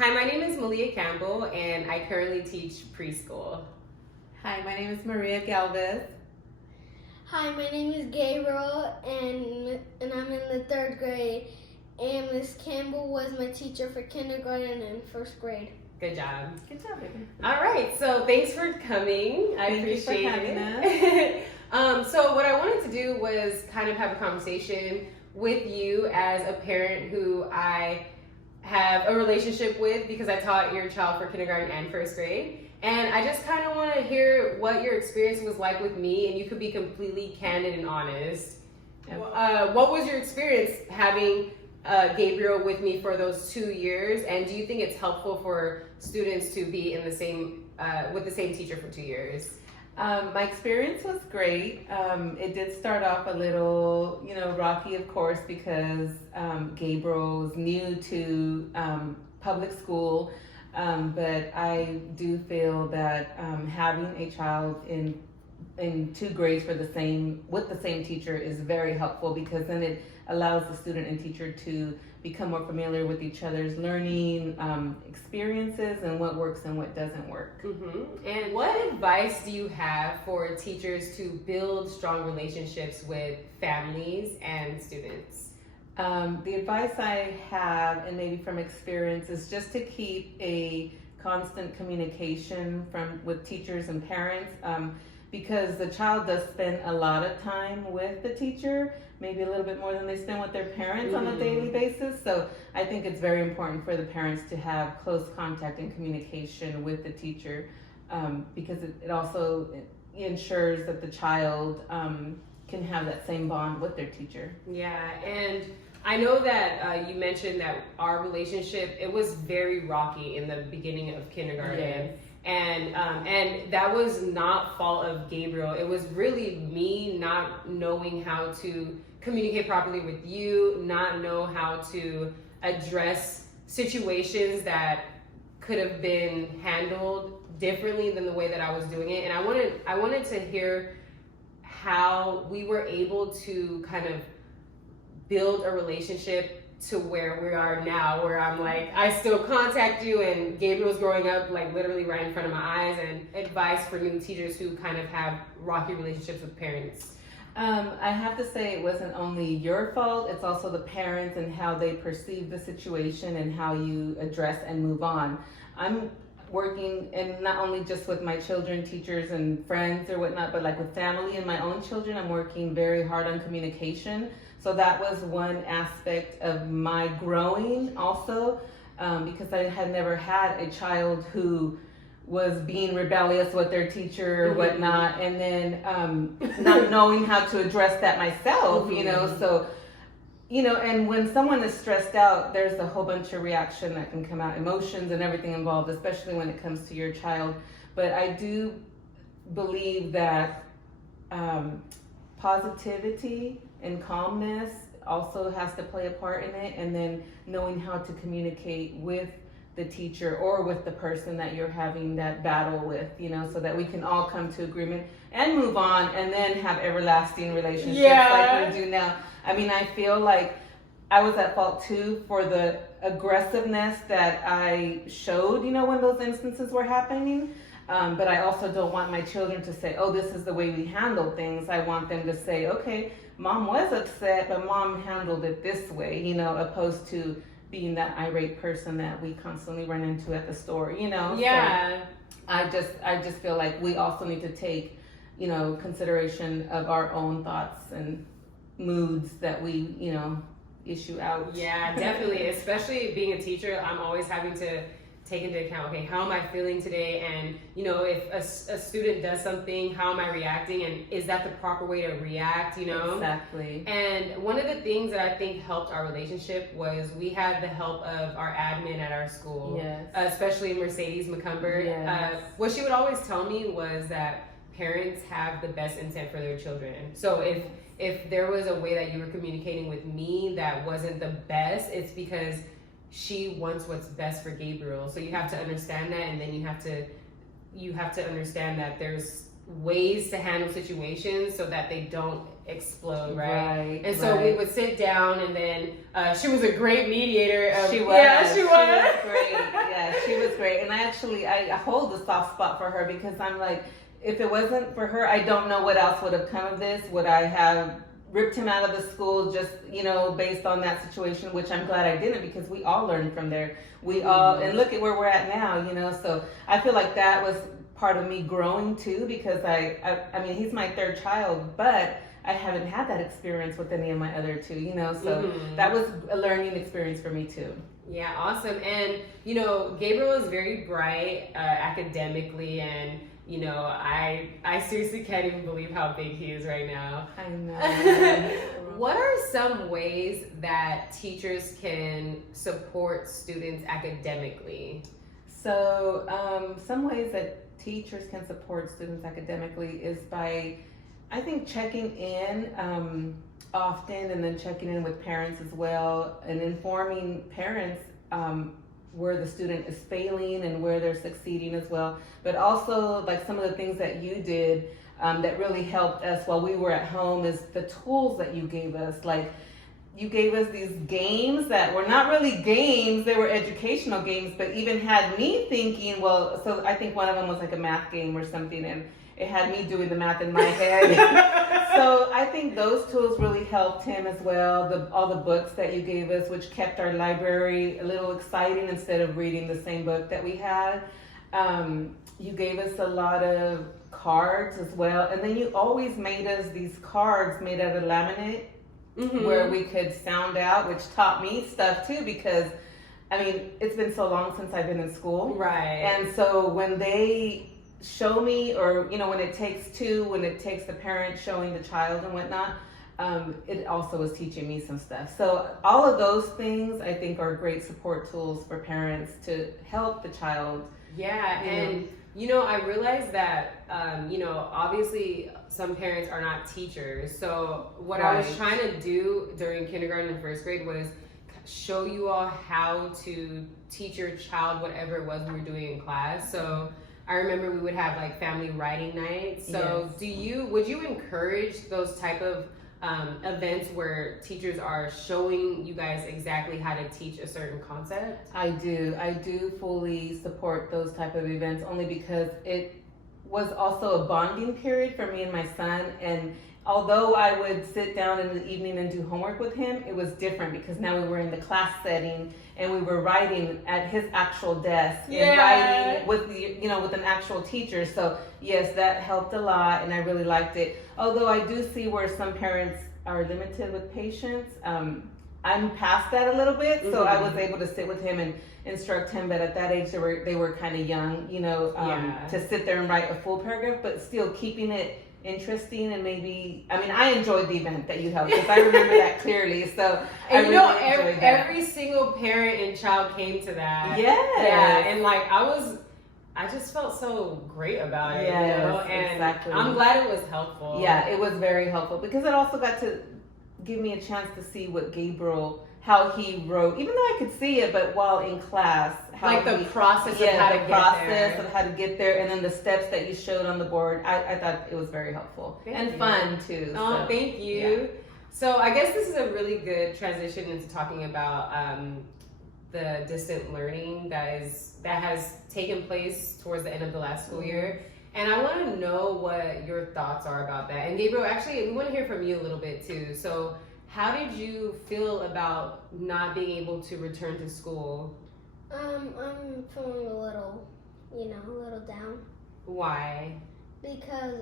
Hi, my name is Maria Campbell, and I currently teach preschool. Hi, my name is Maria Galvez. Hi, my name is Gabriel, and I'm in the 3rd grade. And Miss Campbell was my teacher for kindergarten and 1st grade. Good job. Good job, baby. All right, so thanks for coming. I appreciate it. So what I wanted to do was kind of have a conversation with you as a parent who I have a relationship with because I taught your child for kindergarten and 1st grade. And I just kind of want to hear what your experience was like with me, and you could be completely candid and honest. What was your experience having Gabriel with me for those 2 years, and do you think it's helpful for students to be in the same with the same teacher for 2 years? My experience was great. It did start off a little, rocky, of course, because Gabriel was new to public school. But I do feel that having a child in 2 grades with the same teacher is very helpful, because then it allows the student and teacher to become more familiar with each other's learning experiences and what works and what doesn't work. Mm-hmm. And what advice do you have for teachers to build strong relationships with families and students? The advice I have, and maybe from experience, is just to keep a constant communication with teachers and parents, because the child does spend a lot of time with the teacher, maybe a little bit more than they spend with their parents on a daily basis. So I think it's very important for the parents to have close contact and communication with the teacher, because it also ensures that the child can have that same bond with their teacher. Yeah, and I know that you mentioned that our relationship, it was very rocky in the beginning of kindergarten. Yes. And that was not fault of Gabriel. It was really me not knowing how to communicate properly with you, not know how to address situations that could have been handled differently than the way that I was doing it. And I wanted to hear how we were able to kind of build a relationship to where we are now, where I'm like, I still contact you, and Gabriel's growing up like literally right in front of my eyes, and advice for new teachers who kind of have rocky relationships with parents. I have to say it wasn't only your fault, it's also the parents and how they perceive the situation and how you address and move on. I'm working, and not only just with my children, teachers and friends or whatnot, but like with family and my own children, I'm working very hard on communication. So that was one aspect of my growing also, because I had never had a child who was being rebellious with their teacher or whatnot, and then not knowing how to address that myself, so, and when someone is stressed out, there's a whole bunch of reaction that can come out, emotions and everything involved, especially when it comes to your child. But I do believe that positivity and calmness also has to play a part in it, and then knowing how to communicate with the teacher or with the person that you're having that battle with, so that we can all come to agreement and move on and then have everlasting relationships like we do now. I mean, I feel like I was at fault too for the aggressiveness that I showed, when those instances were happening. But I also don't want my children to say, oh, this is the way we handle things. I want them to say, okay, mom was upset, but mom handled it this way, opposed to being that irate person that we constantly run into at the store, Yeah. So I just feel like we also need to take, consideration of our own thoughts and moods that we, issue out. Yeah, definitely. Especially being a teacher, I'm always having to take into account, okay, how am I feeling today? And, if a student does something, how am I reacting? And is that the proper way to react, Exactly. And one of the things that I think helped our relationship was we had the help of our admin at our school, Yes. Especially Mercedes McCumber. Yes. What she would always tell me was that parents have the best intent for their children. So if there was a way that you were communicating with me that wasn't the best, it's because she wants what's best for Gabriel. So you have to understand that, and then you have to understand that there's ways to handle situations so that they don't explode, right? And so we would sit down, and then she was a great mediator. She was. Yeah, she was. Great. And I hold a soft spot for her because I'm like, if it wasn't for her, I don't know what else would have come of this. Would I have ripped him out of the school just, based on that situation, which I'm glad I didn't, because we all learned from there. We all, and look at where we're at now, so I feel like that was part of me growing too, because I mean, he's my third child, but I haven't had that experience with any of my other two, so that was a learning experience for me too. Yeah, awesome. And, Gabriel is very bright academically, and I seriously can't even believe how big he is right now. I know. What are some ways that teachers can support students academically? So some ways that teachers can support students academically is by, I think, checking in often, and then checking in with parents as well, and informing parents where the student is failing and where they're succeeding as well. But also, like, some of the things that you did that really helped us while we were at home is the tools that you gave us. Like, you gave us these games that were not really games, they were educational games, but even had me thinking, well, so I think one of them was like a math game or something, and it had me doing the math in my head. So I think those tools really helped him as well. All the books that you gave us, which kept our library a little exciting instead of reading the same book that we had. You gave us a lot of cards as well. And then you always made us these cards made out of laminate, where we could sound out, which taught me stuff too, because I mean, it's been so long since I've been in school. Right. And so when they show me, or when it takes the parent showing the child and whatnot, it also was teaching me some stuff. So all of those things I think are great support tools for parents to help the child. Yeah, and I realized that obviously some parents are not teachers. So what I was trying to do during kindergarten and first grade was show you all how to teach your child whatever it was we were doing in class. So I remember we would have like family writing nights. So would you encourage those type of events where teachers are showing you guys exactly how to teach a certain concept? I do fully support those type of events, only because it was also a bonding period for me and my son. And although I would sit down in the evening and do homework with him, it was different because now we were in the class setting and we were writing at his actual desk and writing with with an actual teacher. So yes, that helped a lot, and I really liked it. Although I do see where some parents are limited with patience. I'm past that a little bit, so I was able to sit with him and instruct him, but at that age they were kind of young, to sit there and write a full paragraph, but still keeping it interesting. And maybe, I enjoyed the event that you held, because I remember that clearly. So and every single parent and child came to that. Yeah, and like I just felt so great about it. And exactly. I'm glad it was helpful. Yeah, it was very helpful, because it also got to give me a chance to see what Gabriel, how he wrote, even though I could see it, but while in class, the process of how to get there, and then the steps that you showed on the board. I thought it was very helpful and fun too. Oh, thank you. Yeah. So I guess this is a really good transition into talking about the distant learning that has taken place towards the end of the last school year. And I want to know what your thoughts are about that. And Gabriel, actually, we want to hear from you a little bit too. So how did you feel about not being able to return to school? I'm feeling a little down. Why? Because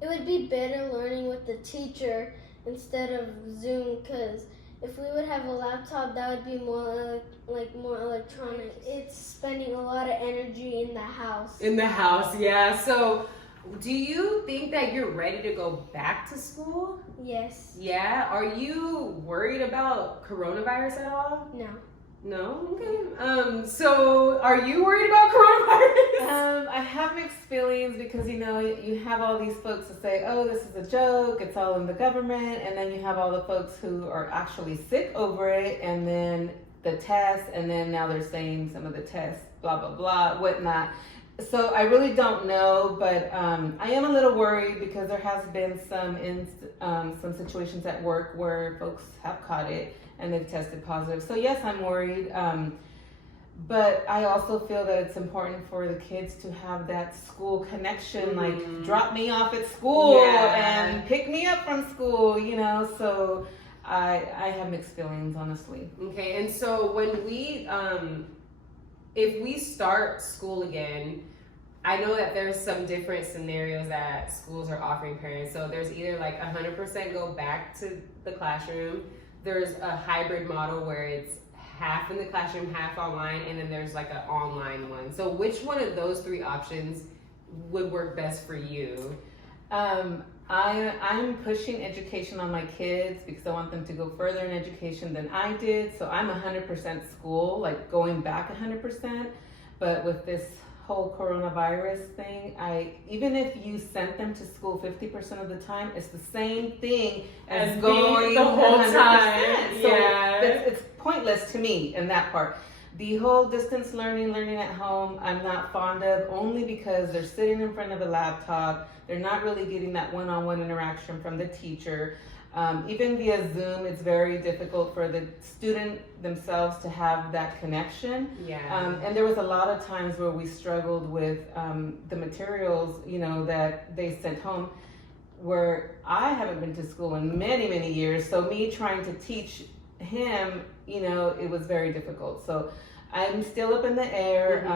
it would be better learning with the teacher instead of Zoom, because if we would have a laptop, that would be more electronic. It's spending a lot of energy in the house. In the house, yeah. So do you think that you're ready to go back to school? Yes. Yeah? Are you worried about coronavirus at all? No. No? Okay. So are you worried about coronavirus? I have mixed feelings, because you have all these folks that say, oh, this is a joke, it's all in the government, and then you have all the folks who are actually sick over it, and then the tests, and then now they're saying some of the tests, blah, blah, blah, whatnot. So I really don't know, but I am a little worried, because there has been some situations at work where folks have caught it and they've tested positive. So yes, I'm worried. But I also feel that it's important for the kids to have that school connection, like drop me off at school and pick me up from school, you know, so I have mixed feelings, honestly. Okay, and so when we, if we start school again, I know that there's some different scenarios that schools are offering parents. So there's either like 100% go back to the classroom. There's a hybrid model where it's half in the classroom, half online, and then there's like an online one. So which one of those three options would work best for you? I'm pushing education on my kids because I want them to go further in education than I did. So I'm 100% school, like going back 100%. But with this whole coronavirus thing, even if you sent them to school 50% of the time, it's the same thing as going the whole 100%. time. So Yeah, it's pointless to me in that part. The whole distance learning at home, I'm not fond of, only because they're sitting in front of a laptop. They're not really getting that one-on-one interaction from the teacher. Even via Zoom, it's very difficult for the student themselves to have that connection. yeah. And there was a lot of times where we struggled with the materials, you know, that they sent home, where I haven't been to school in many, many years. So me trying to teach him, you know, it was very difficult. So I'm still up in the air.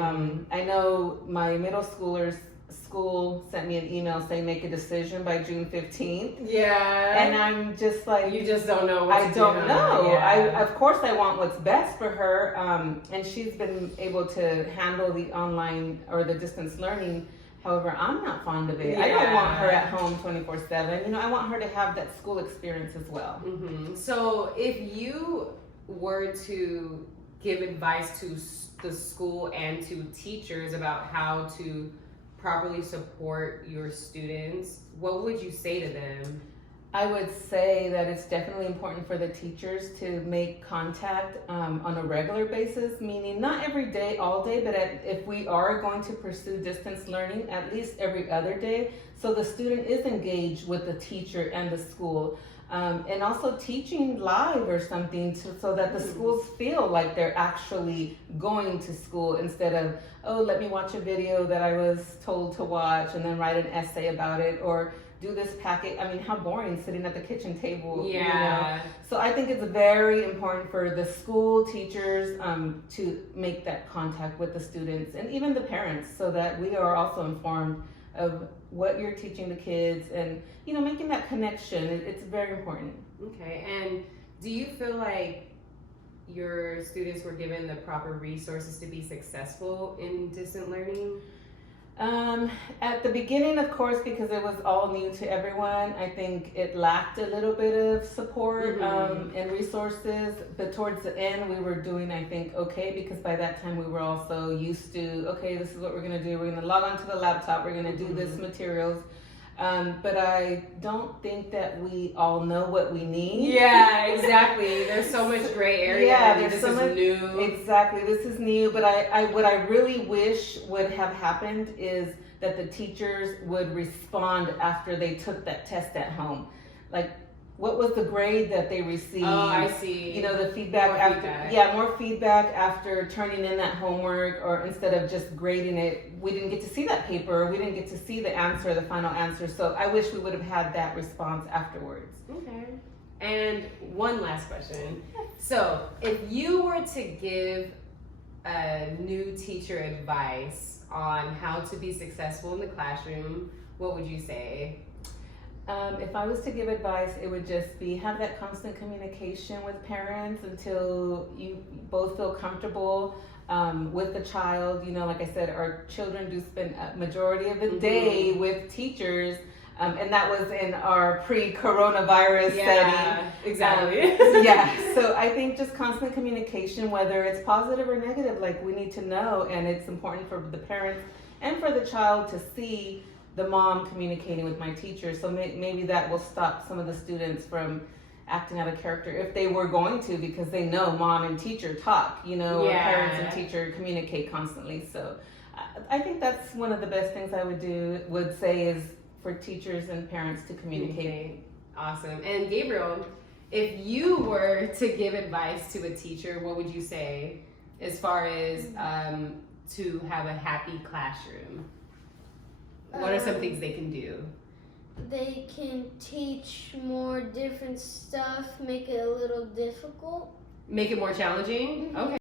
I know my middle schoolers school sent me an email saying make a decision by June 15th. Yeah. And I'm just like, You just don't know what I to don't do. know. Yeah. Of course I want what's best for her. And she's been able to handle the online or the distance learning. However, I'm not fond of it. I don't want her at home 24/7. You know, I want her to have that school experience as well. So if you were to give advice to the school and to teachers about how to properly support your students, what would you say to them? I would say that it's definitely important for the teachers to make contact on a regular basis, meaning not every day, all day, but if we are going to pursue distance learning, at least every other day, so the student is engaged with the teacher and the school. And also teaching live or something so that the schools feel like they're actually going to school instead of, oh, let me watch a video that I was told to watch and then write an essay about it, or do this packet. I mean, how boring sitting at the kitchen table. Yeah. You know? So I think it's very important for the school teachers to make that contact with the students and even the parents so that we are also informed of what you're teaching the kids and, you know, making that connection. It's very important. Okay, and do you feel like your students were given the proper resources to be successful in distant learning? At the beginning, of course, because it was all new to everyone, I think it lacked a little bit of support and resources. But towards the end, we were doing, I think, okay, because by that time we were also used to, okay, this is what we're going to do. We're going to log onto the laptop. We're going to do this materials. But I don't think that we all know what we need. Yeah, exactly. There's so much gray area. Yeah, and there's this so is much, new. Exactly, this is new. But what I really wish would have happened is that the teachers would respond after they took that test at home. Like, what was the grade that they received? Oh, I see. You know, the feedback More after, feedback. yeah, more feedback after turning in that homework, or instead of just grading it. We didn't get to see that paper. We didn't get to see the answer, the final answer. So I wish we would have had that response afterwards. Okay. And one last question. So, if you were to give a new teacher advice on how to be successful in the classroom, what would you say? If I was to give advice, it would just be have that constant communication with parents until you both feel comfortable with the child. You know, like I said, our children do spend a majority of the day with teachers, and that was in our pre-coronavirus setting. Exactly. Yeah, so I think just constant communication, whether it's positive or negative, like we need to know, and it's important for the parents and for the child to see the mom communicating with my teacher. So maybe that will stop some of the students from acting out of character if they were going to, because they know mom and teacher talk, you know, Yeah. parents and teacher communicate constantly. So I think that's one of the best things I would say is for teachers and parents to communicate. Awesome. And Gabriel, if you were to give advice to a teacher, what would you say? as far as to have a happy classroom? What are some things they can do? They can teach more different stuff, make it a little difficult. Make it more challenging? Mhm. Okay.